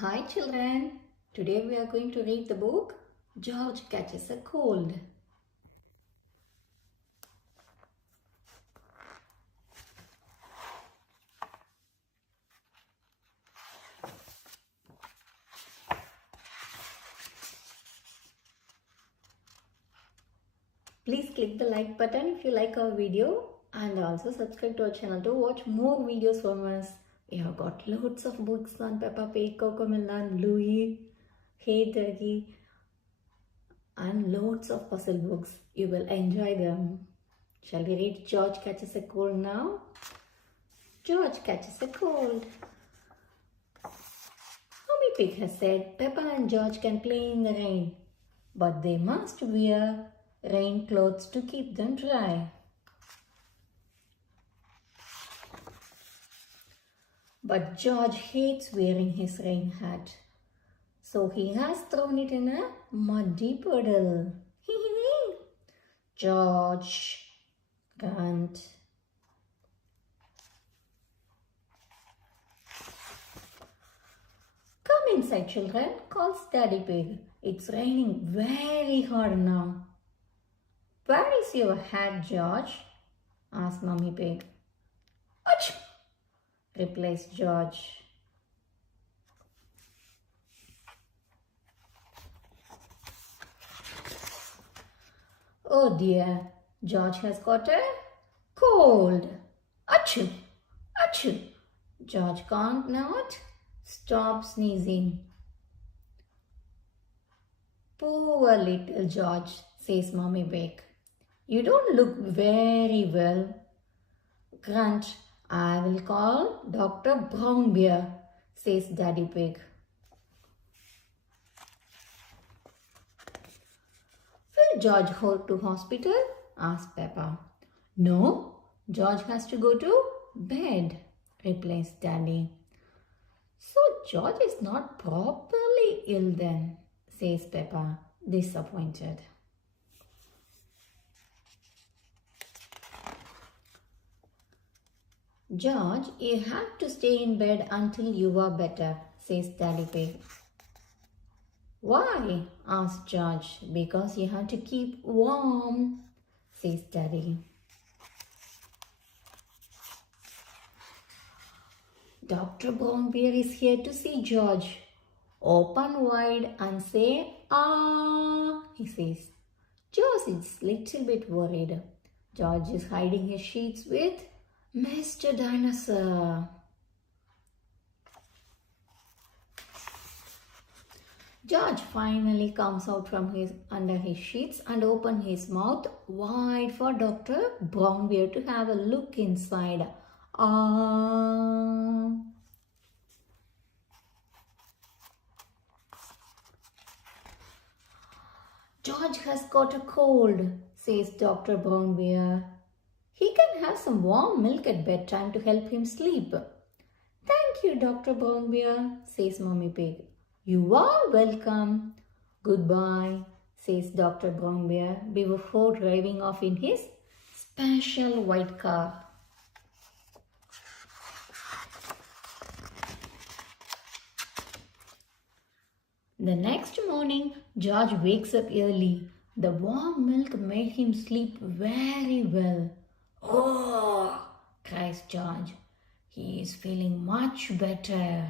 Hi children, today we are going to read the book George Catches a Cold. Please click the like button if you like our video and also subscribe to our channel to watch more videos from us. We have got loads of books on Peppa Pig, Cocomelon, Bluey, Hey Turkey and loads of puzzle books. You will enjoy them. Shall we read George Catches a Cold now? George catches a cold. Mommy Pig has said Peppa and George can play in the rain, but they must wear rain clothes to keep them dry. But George hates wearing his rain hat, so he has thrown it in a muddy puddle. George, grunt. Come inside, children, calls Daddy Pig. It's raining very hard now. Where is your hat, George? Asked Mummy Pig. Achoo! Replies George. Oh dear, George has got a cold. Achoo! Achoo! George can't not stop sneezing. Poor little George, says Mommy Pig. You don't look very well. Grunt, I will call Dr. Brownbear, says Daddy Pig. Will George go to hospital? Asked Peppa. No, George has to go to bed, replies Daddy. So George is not properly ill then, says Peppa, disappointed. George, you have to stay in bed until you are better, says Daddy Pig. Why? Asks George. Because you have to keep warm, says Daddy. Dr. Brownbear is here to see George. Open wide and say, ah, he says. George is little bit worried. George is hiding his sheets with Mr. Dinosaur. George finally comes out from under his sheets and opens his mouth wide for Dr. Brownbear to have a look inside. Ah. George has got a cold, says Dr. Brownbear. He can have some warm milk at bedtime to help him sleep. Thank you, Dr. Brownbear, says Mummy Pig. You are welcome. Goodbye, says Dr. Brownbear before driving off in his special white car. The next morning, George wakes up early. The warm milk made him sleep very well. Oh, cries George. He is feeling much better.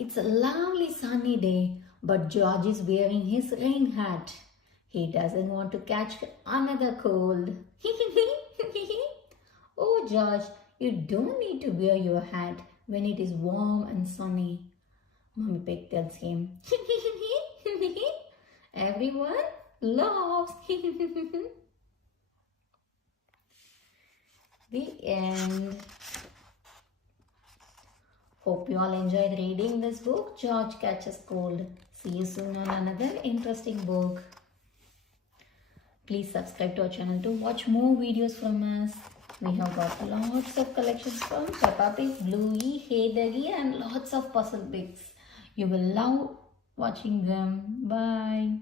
It's a lovely sunny day, but George is wearing his rain hat. He doesn't want to catch another cold. Oh, George, you don't need to wear your hat when it is warm and sunny. Mummy Pig tells him. Everyone laughs. The end. Hope you all enjoyed reading this book, George Catches Cold. See you soon on another interesting book. Please subscribe to our channel to watch more videos from us. We have got lots of collections from Peppa Pig, Bluey, Hey Doggy and lots of puzzle books. You will love watching them. Bye.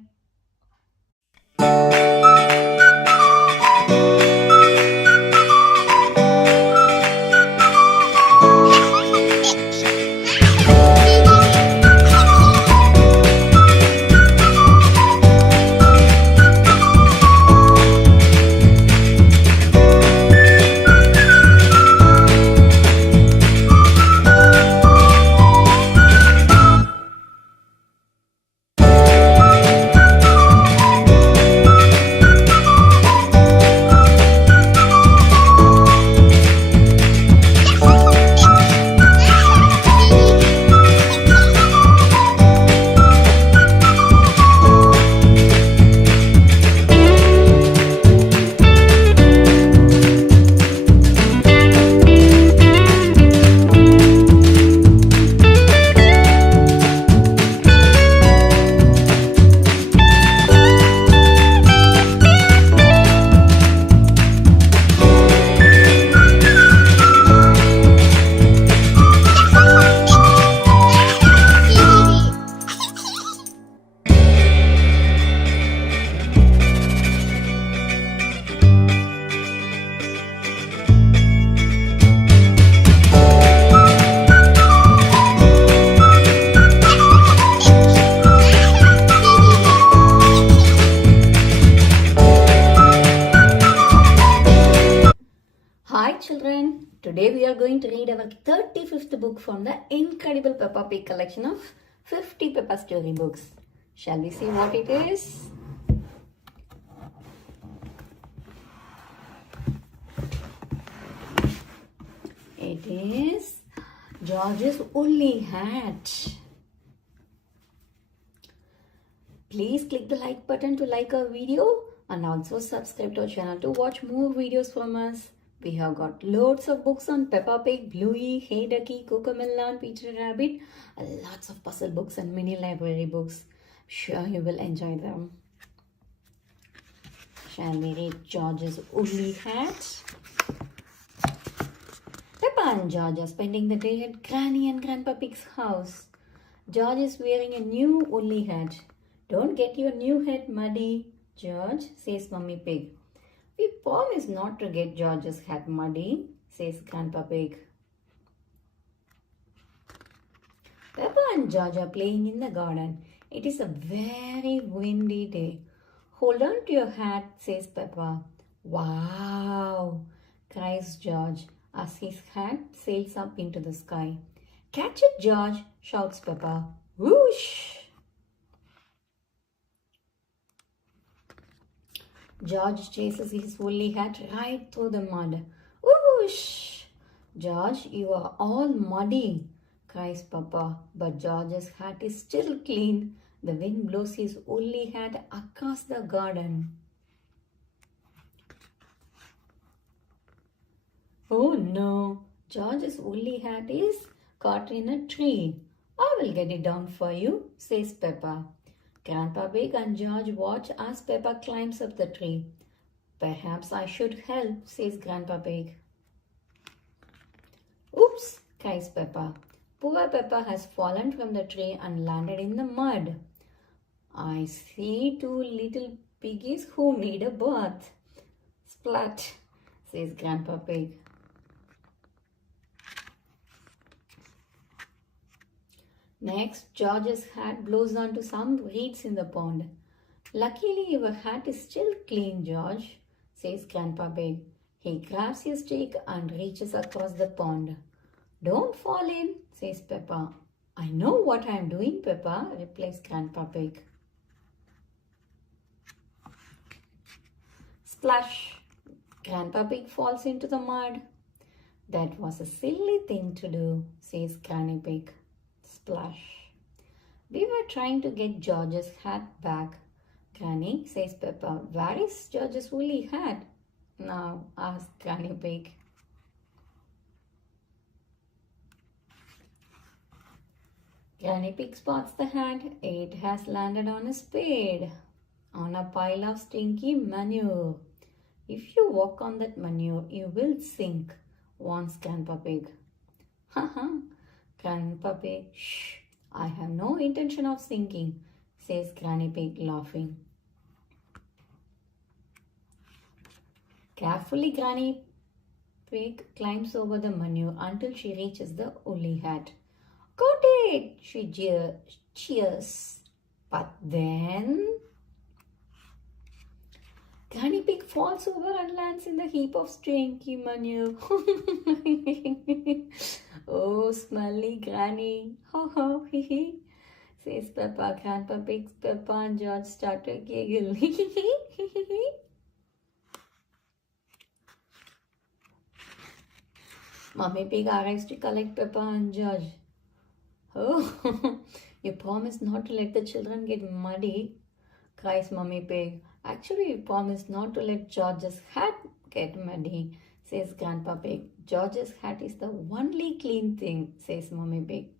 children. Today we are going to read our 35th book from the incredible Peppa Pig collection of 50 Peppa story books. Shall we see what it is? It is George's woolly hat. Please click the like button to like our video and also subscribe to our channel to watch more videos from us. We have got loads of books on Peppa Pig, Bluey, Hey Ducky, Cocomelon, and Peter Rabbit, and lots of puzzle books and mini library books. Sure you will enjoy them. Shall we read George's woolly hat? Peppa and George are spending the day at Granny and Grandpa Pig's house. George is wearing a new woolly hat. Don't get your new hat muddy, George, says Mummy Pig. We promise not to get George's hat muddy, says Grandpa Pig. Peppa and George are playing in the garden. It is a very windy day. Hold on to your hat, says Peppa. Wow, cries George as his hat sails up into the sky. Catch it, George, shouts Peppa. Whoosh! George chases his woolly hat right through the mud. Whoosh! George, you are all muddy, cries Peppa. But George's hat is still clean. The wind blows his woolly hat across the garden. Oh no! George's woolly hat is caught in a tree. I will get it down for you, says Peppa. Grandpa Pig and George watch as Peppa climbs up the tree. Perhaps I should help, says Grandpa Pig. Oops, cries Peppa. Poor Peppa has fallen from the tree and landed in the mud. I see two little piggies who need a bath. Splat, says Grandpa Pig. Next, George's hat blows onto some reeds in the pond. Luckily, your hat is still clean, George, says Grandpa Pig. He grabs his stick and reaches across the pond. Don't fall in, says Peppa. I know what I am doing, Peppa, replies Grandpa Pig. Splash! Grandpa Pig falls into the mud. That was a silly thing to do, says Granny Pig. Splash. We were trying to get George's hat back. Granny, says Peppa. Where is George's woolly hat? Now, asks Granny Pig. Granny Pig spots the hat. It has landed on a spade, on a pile of stinky manure. If you walk on that manure, you will sink, warns Grandpa Pig. Haha. Grandpa Pig, shh, I have no intention of sinking, says Granny Pig laughing. Carefully, Granny Pig climbs over the manure until she reaches the woolly hat. Got it, she cheers. But then Granny Pig falls over and lands in the heap of stinky manure. Oh, smelly Granny. Ho ho, hee hee, says Peppa. Grandpa Pig, Peppa and George start to giggle. Mummy Pig arrives to collect Peppa and George. Oh, you promised not to let the children get muddy, cries Mummy Pig. Actually, you promised not to let George's hat get muddy, says Grandpa Pig. George's hat is the only clean thing, says Mummy Pig.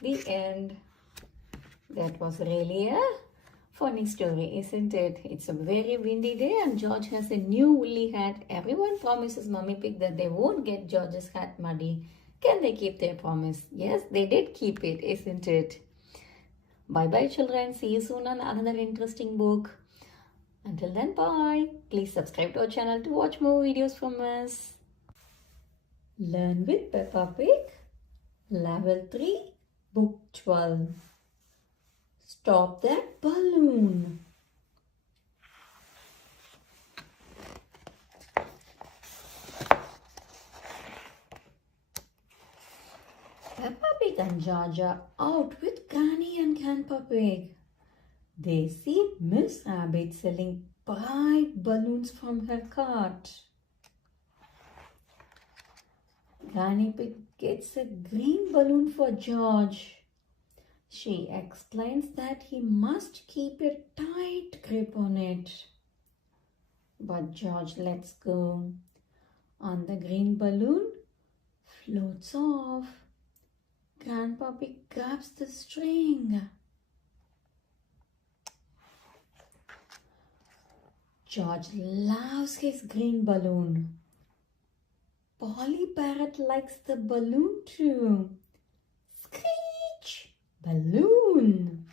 The end. That was really a funny story, isn't it? It's a very windy day and George has a new woolly hat. Everyone promises Mummy Pig that they won't get George's hat muddy. Can they keep their promise? Yes, they did keep it, isn't it? Bye-bye, children. See you soon on another interesting book. Until then, bye. Please subscribe to our channel to watch more videos from us. Learn with Peppa Pig. Level 3, Book 12. Stop that balloon. George are out with Granny and Grandpa Pig. They see Miss Rabbit selling bright balloons from her cart. Granny Pig gets a green balloon for George. She explains that he must keep a tight grip on it. But George lets go, and the green balloon floats off. Grandpa Pig grabs the string. George loves his green balloon. Polly Parrot likes the balloon too. Screech! Balloon!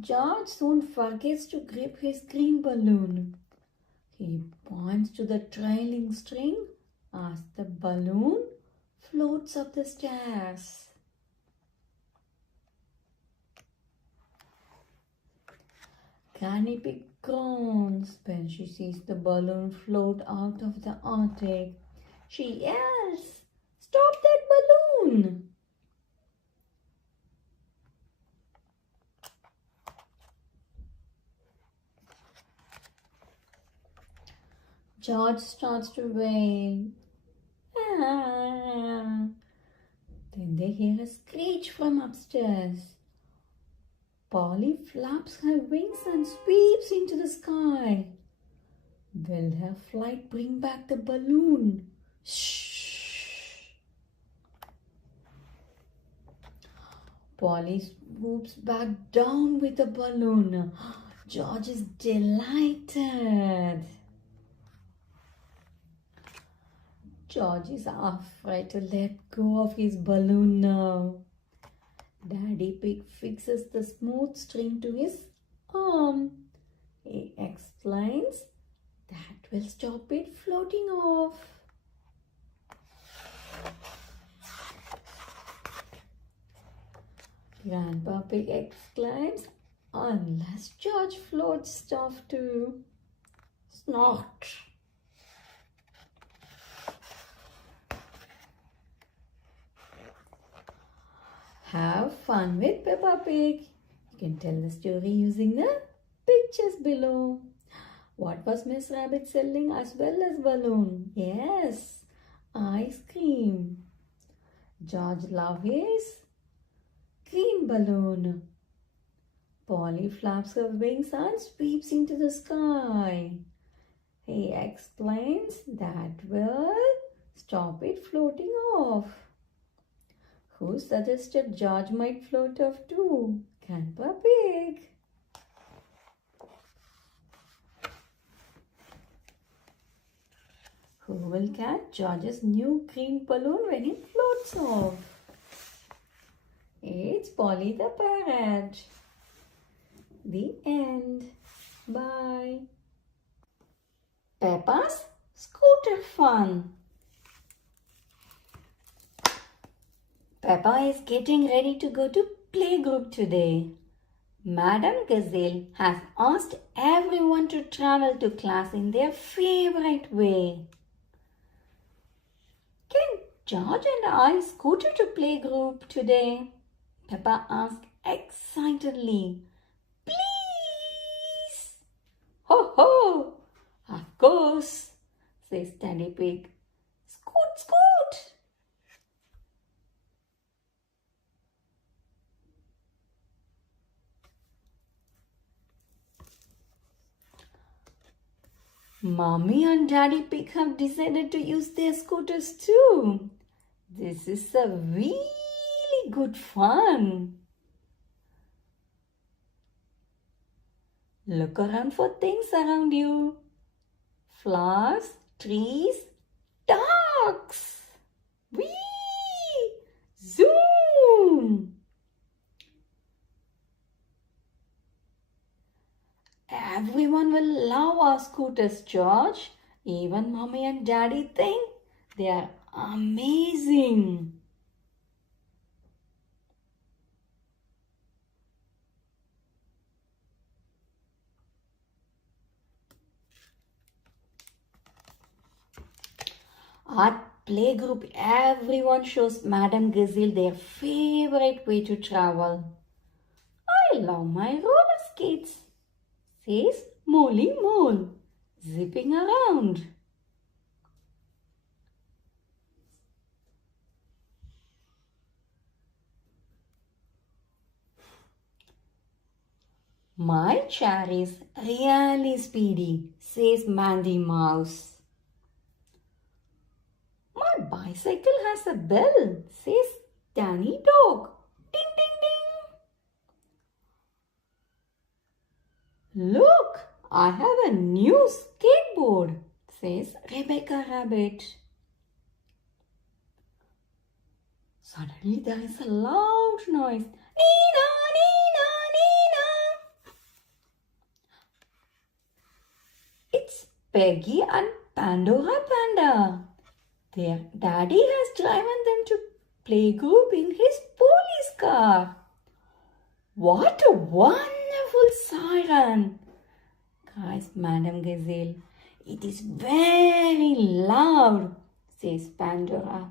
George soon forgets to grip his green balloon. He points to the trailing string as the balloon floats up the stairs. Granny Pig groans when she sees the balloon float out of the attic. She yells, "Stop that balloon!" George starts to wail. Ah. Then they hear a screech from upstairs. Polly flaps her wings and sweeps into the sky. Will her flight bring back the balloon? Shh! Polly swoops back down with the balloon. George is delighted. George is afraid to let go of his balloon now. Daddy Pig fixes the smooth string to his arm. He explains that will stop it floating off. Grandpa Pig exclaims, "Unless George floats off too." Snort! Have fun with Peppa Pig. You can tell the story using the pictures below. What was Miss Rabbit selling as well as balloon? Yes, ice cream. George loves his green balloon. Polly flaps her wings and sweeps into the sky. He explains that will stop it floating off. Who suggested George might float off too? Grandpa Pig. Who will catch George's new green balloon when it floats off? It's Polly the Parrot. The end. Bye. Peppa's Scooter Fun. Peppa is getting ready to go to playgroup today. Madam Gazelle has asked everyone to travel to class in their favorite way. Can George and I scooter to playgroup today? Peppa asked excitedly. Please! Ho ho! Of course, says Daddy Pig. Scoot, scoot! Mommy and Daddy Pig have decided to use their scooters too. This is a really good fun. Look around for things around you. Flowers, trees, ducks. Whee! Zoom! Everyone will love our scooters, George. Even Mommy and Daddy think they are amazing. At playgroup, everyone shows Madame Gazelle their favorite way to travel. I love my roller skates, says Molly Mole, zipping around. My chair is really speedy, says Mandy Mouse. My bicycle has a bell, says Danny Dog. Ding, ding, ding. Look, I have a new skateboard, says Rebecca Rabbit. Suddenly there is a loud noise. Nina, Nina, Nina. It's Peggy and Pandora Panda. Their daddy has driven them to playgroup in his police car. What a wonderful siren, cries Madame Gazelle. It is very loud, says Pandora.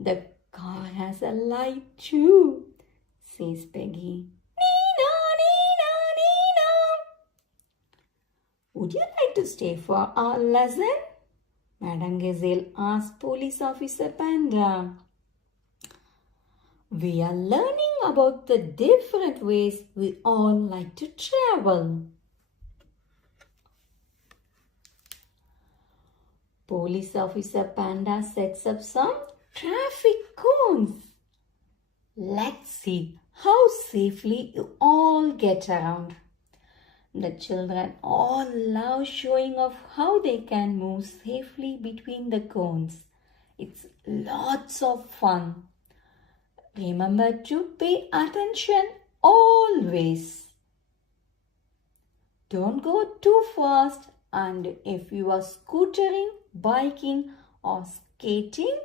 The car has a light too, says Peggy. Nina, Nina, Nina. Would you like to stay for our lesson? Madame Gazelle asked Police Officer Panda. We are learning about the different ways we all like to travel. Police Officer Panda sets up some traffic cones. Let's see how safely you all get around. The children all love showing off how they can move safely between the cones. It's lots of fun. Remember to pay attention always. Don't go too fast, and if you are scootering, biking or skating,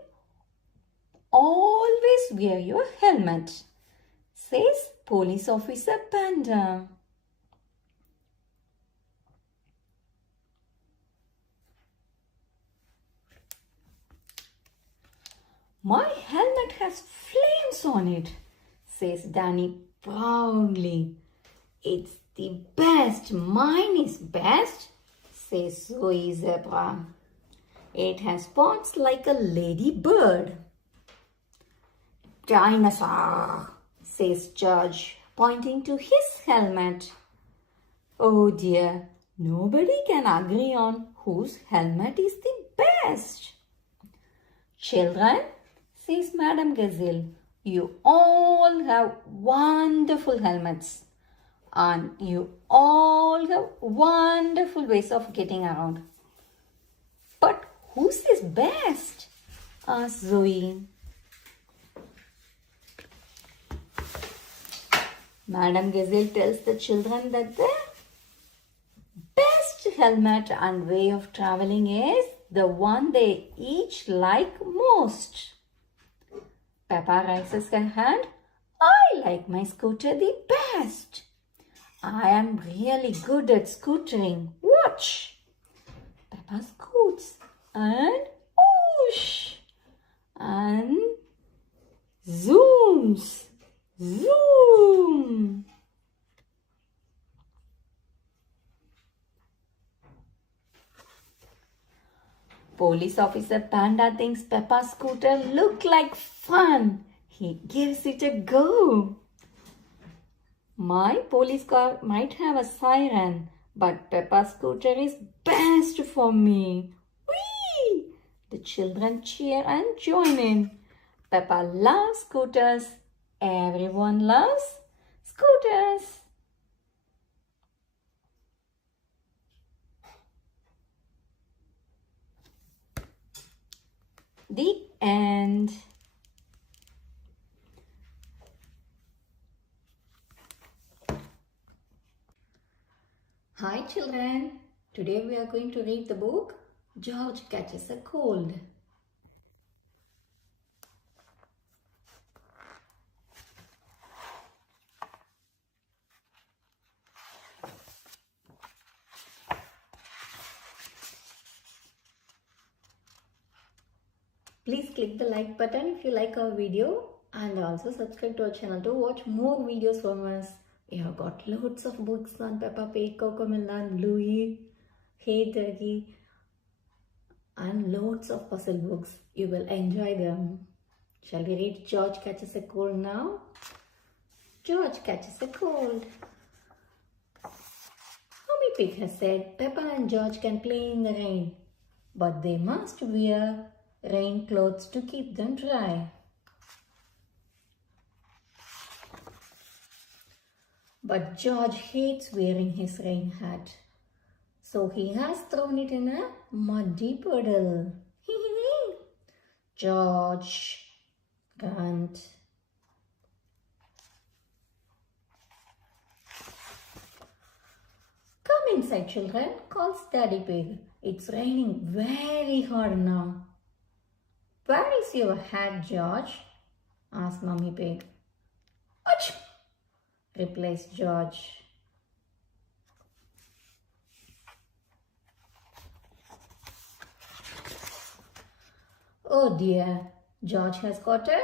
always wear your helmet, says Police Officer Panda. My helmet has flames on it, says Danny proudly. It's the best. Mine is best, says Zoe Zebra. It has spots like a ladybird. Dinosaur, says George, pointing to his helmet. Oh dear, nobody can agree on whose helmet is the best. Children, says Madame Gazelle, you all have wonderful helmets and you all have wonderful ways of getting around. But whose is best? Asked Zoe. Madame Gazelle tells the children that the best helmet and way of traveling is the one they each like most. Peppa raises her hand. I like my scooter the best. I am really good at scootering. Watch. Peppa scoots and whoosh and zooms. Zoom. Police Officer Panda thinks Peppa's scooter look like fun. He gives it a go. My police car might have a siren, but Peppa's scooter is best for me. Whee! The children cheer and join in. Peppa loves scooters. Everyone loves scooters. The end. Hi children. Today we are going to read the book George Catches a Cold. Please click the like button if you like our video and also subscribe to our channel to watch more videos from us. We have got loads of books on Peppa Pig, Cocomelon, Bluey, Hey Ducky and loads of puzzle books. You will enjoy them. Shall we read George Catches a Cold now? George catches a cold. Mommy Pig has said Peppa and George can play in the rain, but they must wear rain clothes to keep them dry. But George hates wearing his rain hat, so he has thrown it in a muddy puddle. George, grunt. Come inside, children, calls Daddy Pig. It's raining very hard now. Where is your hat, George? Asked Mummy Pig. Achoo! Replies George. Oh dear, George has got a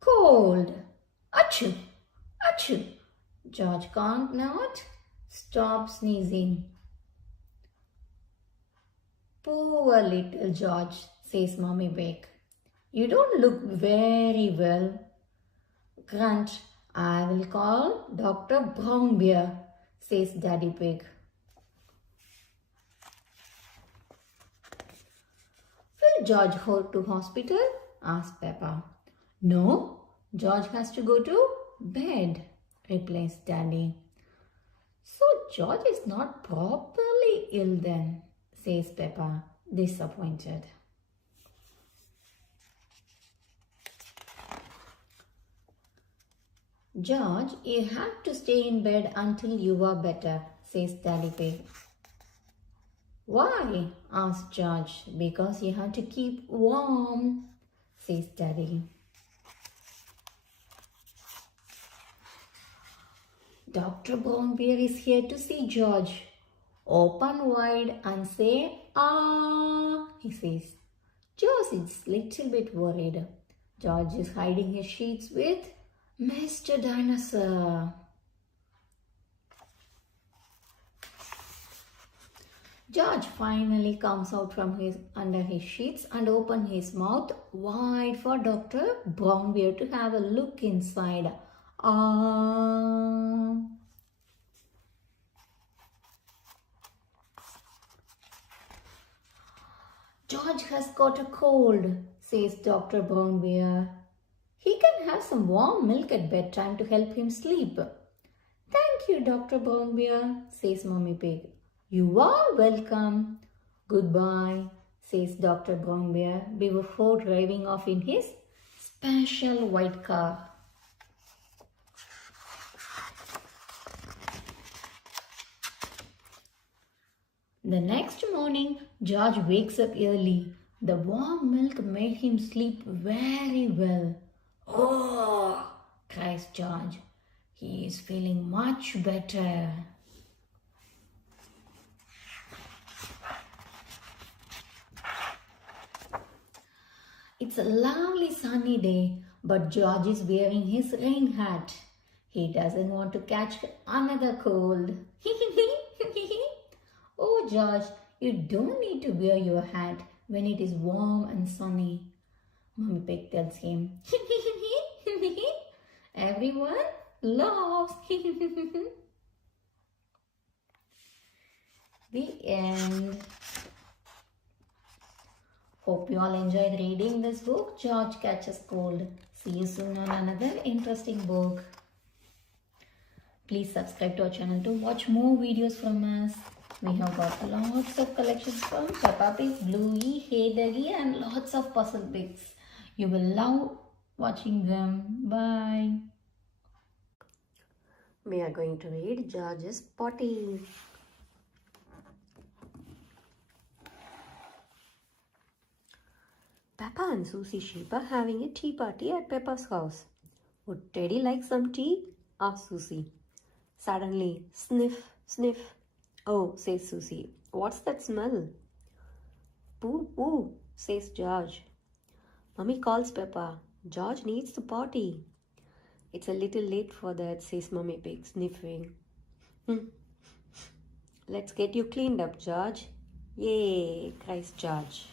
cold. Achoo! Achoo! George can't not stop sneezing. Poor little George, says Mommy Pig. You don't look very well. Grunt, I will call Dr. Brown Bear, says Daddy Pig. Will George go to hospital? Asked Peppa. No, George has to go to bed, replies Daddy. So George is not properly ill then, says Peppa, disappointed. George, you have to stay in bed until you are better, says Daddy Pig. Why? Asked George. Because you have to keep warm, says Daddy. Dr. Brown Bear is here to see George. Open wide and say, ah, he says. George is little bit worried. George is hiding his sheets with Mr. Dinosaur. George finally comes out from under his sheets and opens his mouth wide for Dr. Brown Bear to have a look inside. George has got a cold, says Dr. Brown Bear. He can have some warm milk at bedtime to help him sleep. Thank you, Dr. Brown Bear, says Mummy Pig. You are welcome. Goodbye, says Dr. Brown Bear before driving off in his special white car. The next morning, George wakes up early. The warm milk made him sleep very well. Oh, cries George. He is feeling much better. It's a lovely sunny day, but George is wearing his rain hat. He doesn't want to catch another cold. Oh, George, you don't need to wear your hat when it is warm and sunny. Mummy Pig tells him. Everyone laughs. The end. Hope you all enjoyed reading this book, George Catches Cold. See you soon on another interesting book. Please subscribe to our channel to watch more videos from us. We have got lots of collections from Peppa Pig, Bluey, Hey Ducky and lots of puzzle books. You will love watching them. Bye. We are going to read George's Potty. Peppa and Susie Sheep are having a tea party at Peppa's house. Would Teddy like some tea? Asked Susie. Suddenly, sniff, sniff. Oh, says Susie. What's that smell? Poo, poo, says George. Mummy calls Peppa. George needs to potty. It's a little late for that, says Mummy Pig, sniffing. Let's get you cleaned up, George. Yay, cries George.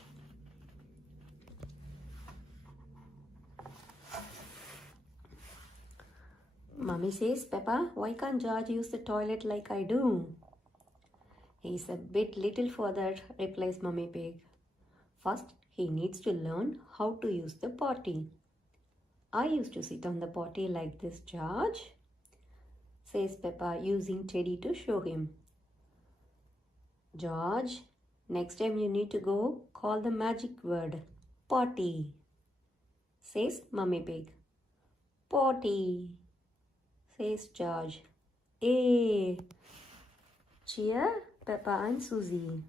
Mummy says, Peppa, why can't George use the toilet like I do? He's a bit little for that, replies Mummy Pig. First, he needs to learn how to use the potty. I used to sit on the potty like this, George, says Peppa, using Teddy to show him. George, next time you need to go, call the magic word, potty, says Mummy Pig. Potty, says George. Hey, cheer Peppa and Susie.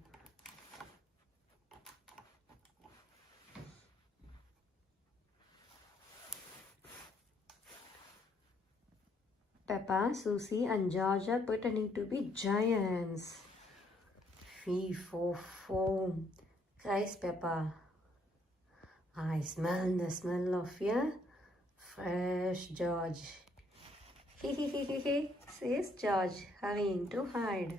Peppa, Susie and George are pretending to be giants. Fee, fo, foam, cries Peppa. I smell the smell of your fresh George. He, says George, hurrying to hide.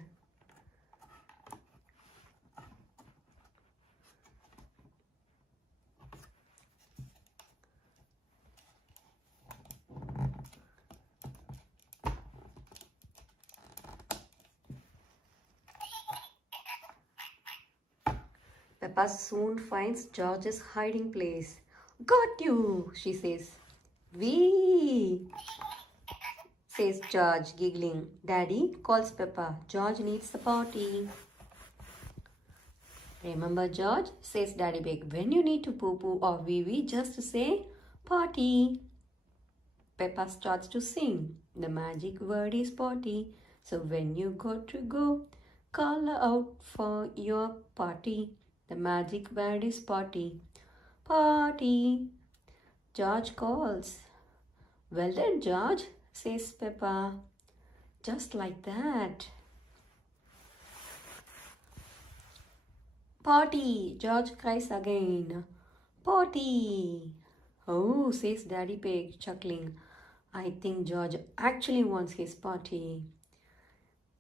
Peppa soon finds George's hiding place. Got you, she says. Wee, says George, giggling. Daddy, calls Peppa. George needs the potty. Remember, George, says Daddy Pig, when you need to poo-poo or wee-wee, just say potty. Peppa starts to sing. The magic word is potty. So when you got to go, call out for your potty. The magic word is potty. Potty. George calls. Well done, George, says Peppa. Just like that. Potty, George cries again. Potty. Oh, says Daddy Pig, chuckling. I think George actually wants his potty.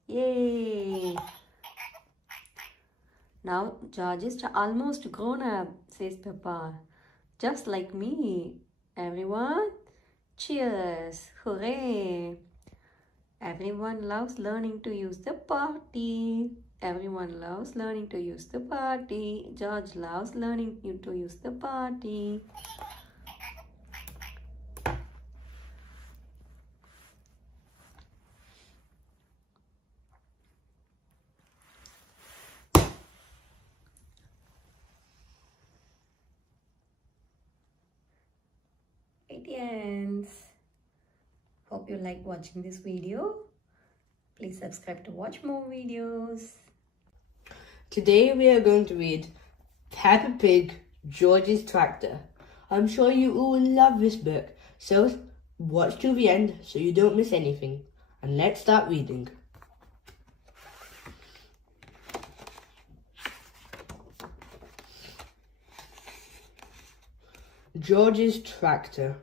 Yay! Now George is almost grown up, says Peppa. Just like me. Everyone, cheers! Hooray! Everyone loves learning to use the potty. Everyone loves learning to use the potty. George loves learning to use the potty. Ends. Hope you like watching this video. Please subscribe to watch more videos. Today we are going to read Peppa Pig, George's Tractor. I'm sure you all love this book, so watch till the end so you don't miss anything. And let's start reading. George's Tractor.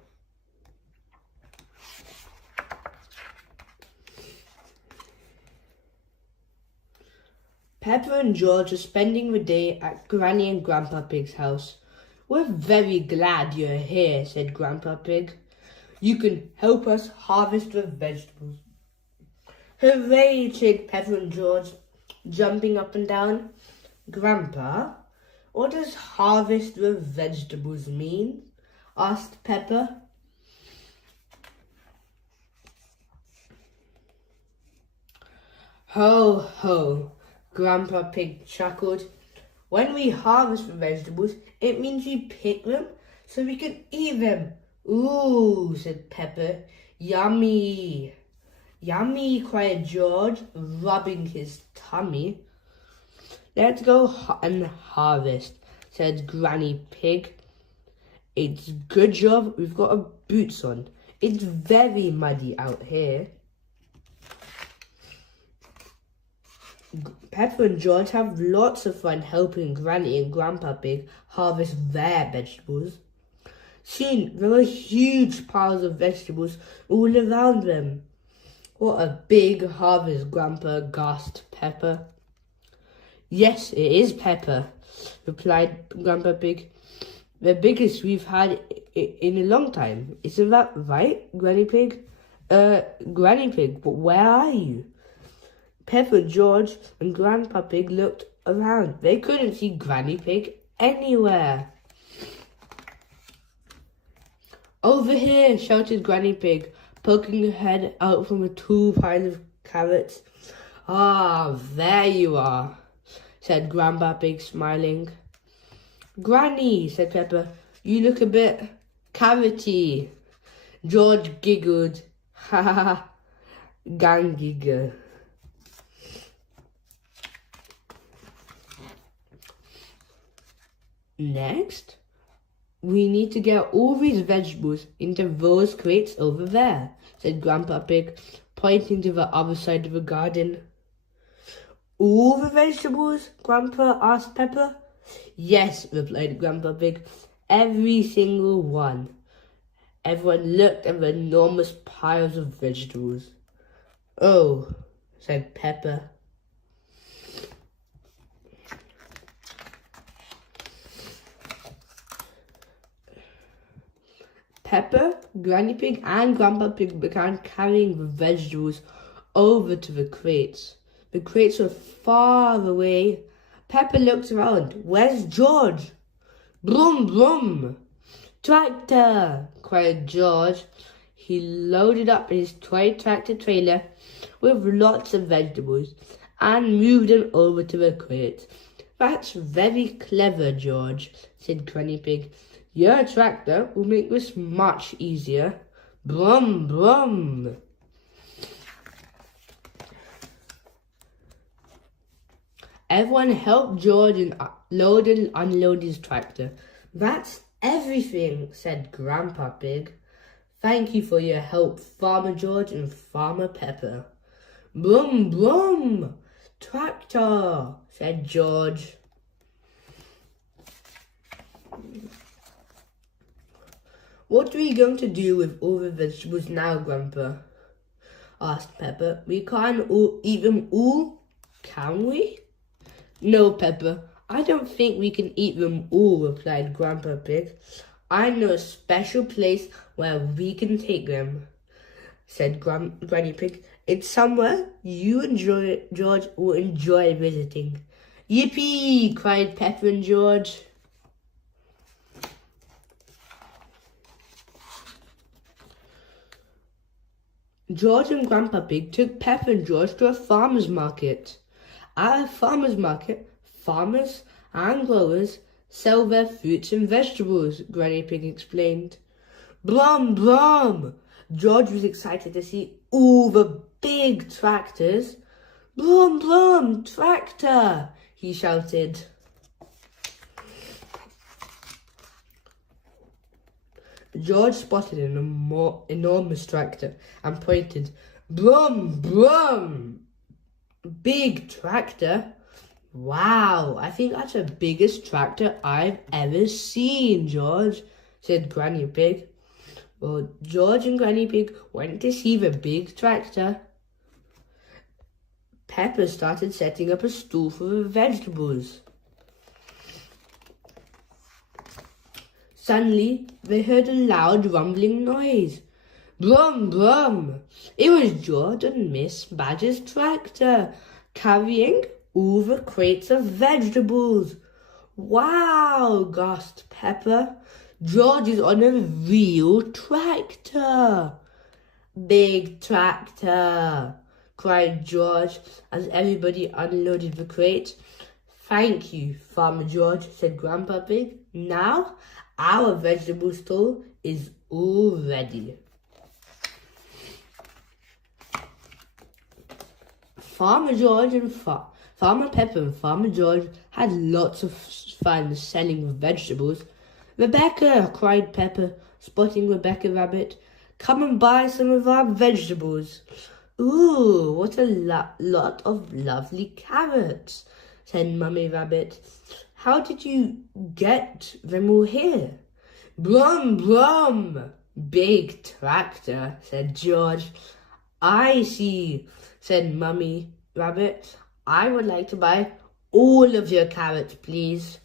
Peppa and George are spending the day at Granny and Grandpa Pig's house. We're very glad you're here, said Grandpa Pig. You can help us harvest the vegetables. Hooray, cheered Peppa and George, jumping up and down. Grandpa, what does harvest the vegetables mean? Asked Peppa. Ho, ho, Grandpa Pig chuckled. When we harvest the vegetables, it means we pick them so we can eat them. Ooh, said Peppa. Yummy. Yummy, cried George, rubbing his tummy. Let's go and harvest, said Granny Pig. It's good job we've got our boots on. It's very muddy out here. Peppa and George have lots of fun helping Granny and Grandpa Pig harvest their vegetables. Soon there were huge piles of vegetables all around them. What a big harvest, Grandpa, gasped Peppa. Yes, it is, Peppa, replied Grandpa Pig. The biggest we've had in a long time. Isn't that right, Granny Pig? Granny Pig, but where are you? Peppa, George, and Grandpa Pig looked around. They couldn't see Granny Pig anywhere. Over here, shouted Granny Pig, poking her head out from a two piles of carrots. Ah, there you are, said Grandpa Pig, smiling. Granny, said Peppa, you look a bit carroty. George giggled. Ha ha ha, gang giggle. Next, we need to get all these vegetables into those crates over there, said Grandpa Pig, pointing to the other side of the garden. All the vegetables? Grandpa asked Peppa. Yes, replied Grandpa Pig, every single one. Everyone looked at the enormous piles of vegetables. Oh, said Peppa. Peppa, Granny Pig, and Grandpa Pig began carrying the vegetables over to the crates. The crates were far away. Peppa looked around. Where's George? Brum, brum. Tractor, cried George. He loaded up his toy tractor trailer with lots of vegetables and moved them over to the crates. That's very clever, George, said Granny Pig. Your tractor will make this much easier. Brum, brum. Everyone helped George load and unload his tractor. That's everything, said Grandpa Pig. Thank you for your help, Farmer George and Farmer Peppa. Brum, brum. Tractor, said George. What are we going to do with all the vegetables now, Grandpa? Asked Peppa. We can't eat them all, can we? No, Peppa, I don't think we can eat them all, replied Grandpa Pig. I know a special place where we can take them, said Granny Pig. It's somewhere you and George will enjoy visiting. Yippee! Cried Peppa and George. George and Grandpa Pig took Peppa and George to a farmer's market. At a farmer's market, farmers and growers sell their fruits and vegetables, Granny Pig explained. Brum, brum! George was excited to see all the big tractors. Brum, brum, tractor! He shouted. George spotted an enormous tractor and pointed. Brum, brum! Big tractor? Wow, I think that's the biggest tractor I've ever seen, George, said Granny Pig. Well, George and Granny Pig went to see the big tractor. Peppa started setting up a stool for the vegetables. Suddenly, they heard a loud rumbling noise. Brum, brum! It was George and Miss Badger's tractor, carrying all the crates of vegetables. Wow, gasped Peppa. George is on a real tractor. Big tractor, cried George as everybody unloaded the crates. Thank you, Farmer George, said Grandpa Pig. Now, our vegetable store is all ready. Farmer George and Farmer Peppa and Farmer George had lots of fun selling vegetables. Rebecca, cried Peppa, spotting Rebecca Rabbit. Come and buy some of our vegetables. Ooh, what a lot of lovely carrots, said Mummy Rabbit. How did you get them all here? Brum, brum. Big tractor, said George. I see, said Mummy Rabbit. I would like to buy all of your carrots, please.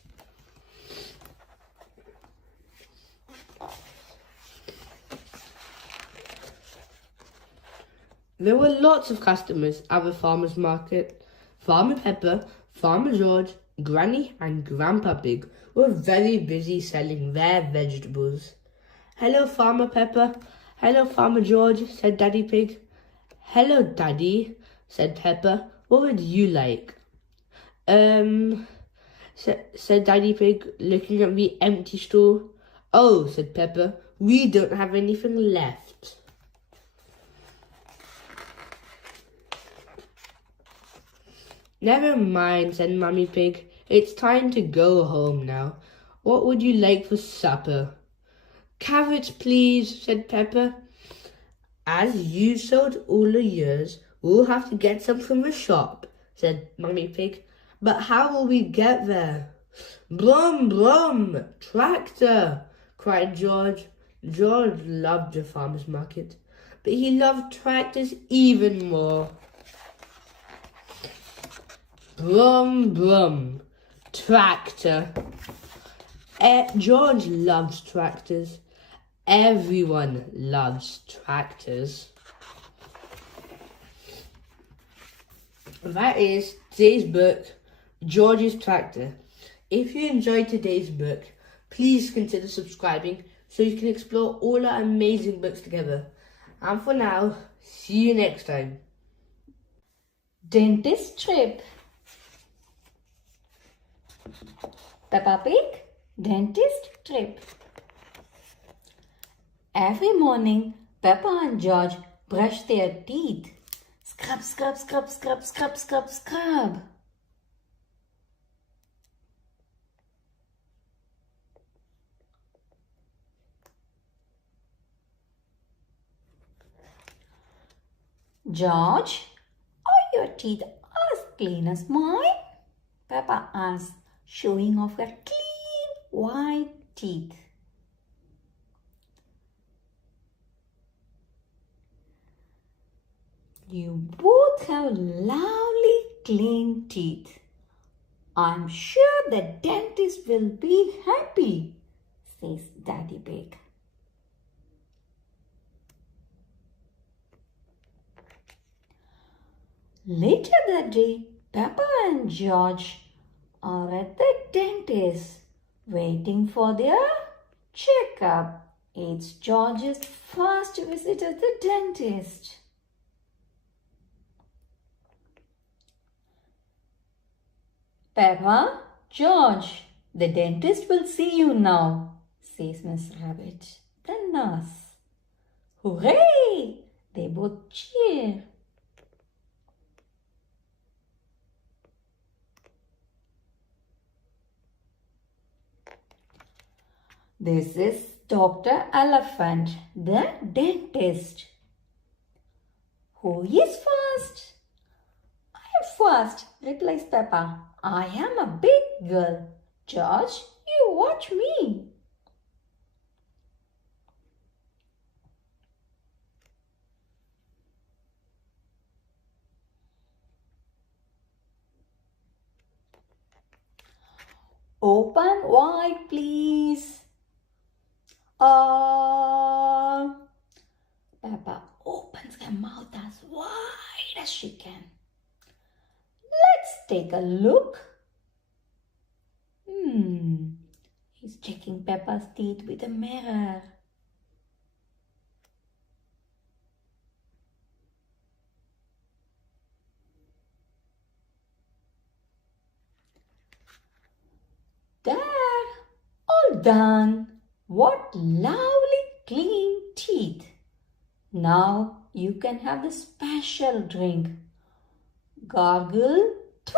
There were lots of customers at the farmer's market. Farmer Pepper, Farmer George, Granny and Grandpa Pig were very busy selling their vegetables. Hello, Farmer Pepper. Hello, Farmer George, said Daddy Pig. Hello, Daddy, said Pepper. What would you like? Said Daddy Pig, looking at the empty stall. Oh, said Pepper, we don't have anything left. Never mind, said Mummy Pig. It's time to go home now. What would you like for supper? Carrots, please, said Pepper. As you sold all the years, we'll have to get some from the shop, said Mummy Pig. But how will we get there? Brum, brum, tractor, cried George. George loved the farmer's market, but he loved tractors even more. Brum, brum, tractor. George loves tractors. Everyone loves tractors. That is today's book, George's Tractor. If you enjoyed today's book, please consider subscribing so you can explore all our amazing books together. And for now, see you next time. Dentist trip. Peppa Pig, dentist trip. Every morning, Peppa and George brush their teeth. Scrub, scrub, scrub, scrub, scrub, scrub, scrub. George, are your teeth as clean as mine? Peppa asked, showing off her clean white teeth. You both have lovely clean teeth. I'm sure the dentist will be happy, says Daddy Pig. Later that day, Peppa and George are at the dentist waiting for their checkup. It's George's first visit at the dentist. Peppa, George, the dentist will see you now, says Miss Rabbit, the nurse. Hooray! They both cheer. This is Dr. Elephant, the dentist. Who is first? I am first, replies Peppa. I am a big girl. George, you watch me. Open wide, please. Peppa opens her mouth as wide as she can. Let's take a look. He's checking Peppa's teeth with a mirror. There, all done. What lovely clean teeth. Now you can have the special drink. Gargle too.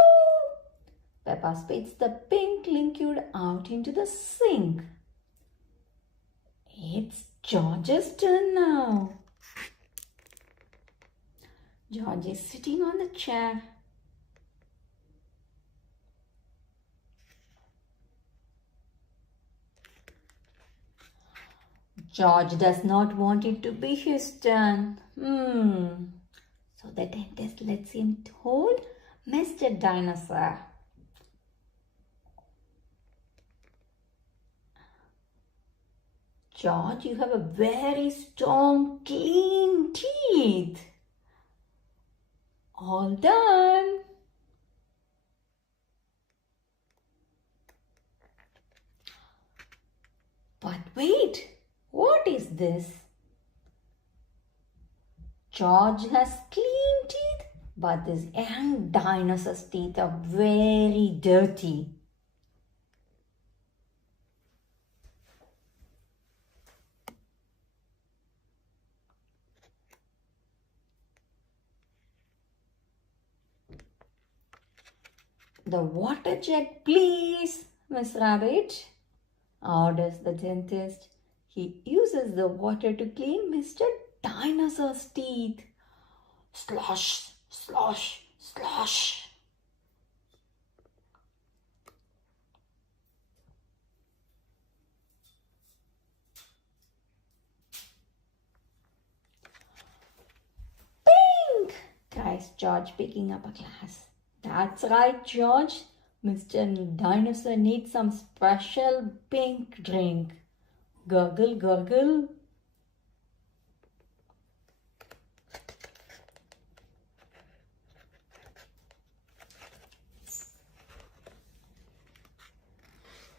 Peppa spits the pink liquid out into the sink. It's George's turn now. George is sitting on the chair. George does not want it to be his turn. So the dentist lets him hold Mr. Dinosaur. George, you have a very strong, clean teeth. All done. But wait, what is this? George has clean teeth, but this young dinosaur's teeth are very dirty. The water jet, please, Miss Rabbit, orders the dentist. He uses the water to clean Mr. Dinosaur's teeth. Slosh, slosh, slosh. Pink! Cries George, picking up a glass. That's right, George. Mr. Dinosaur needs some special pink drink. Gurgle, gurgle.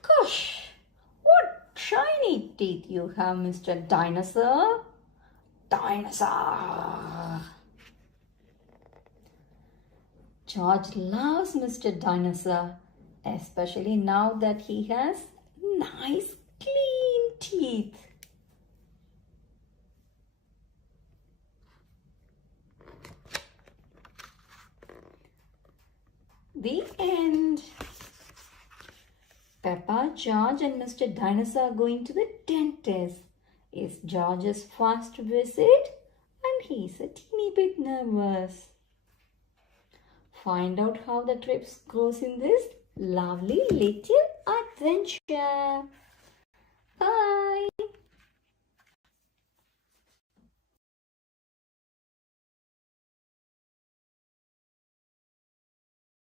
Gosh, what shiny teeth you have, Mr. Dinosaur. Dinosaur. George loves Mr. Dinosaur, especially now that he has nice clean teeth. The end. Peppa, George and Mr. Dinosaur are going to the dentist. It's George's first visit and he's a teeny bit nervous. Find out how the trip goes in this lovely little adventure.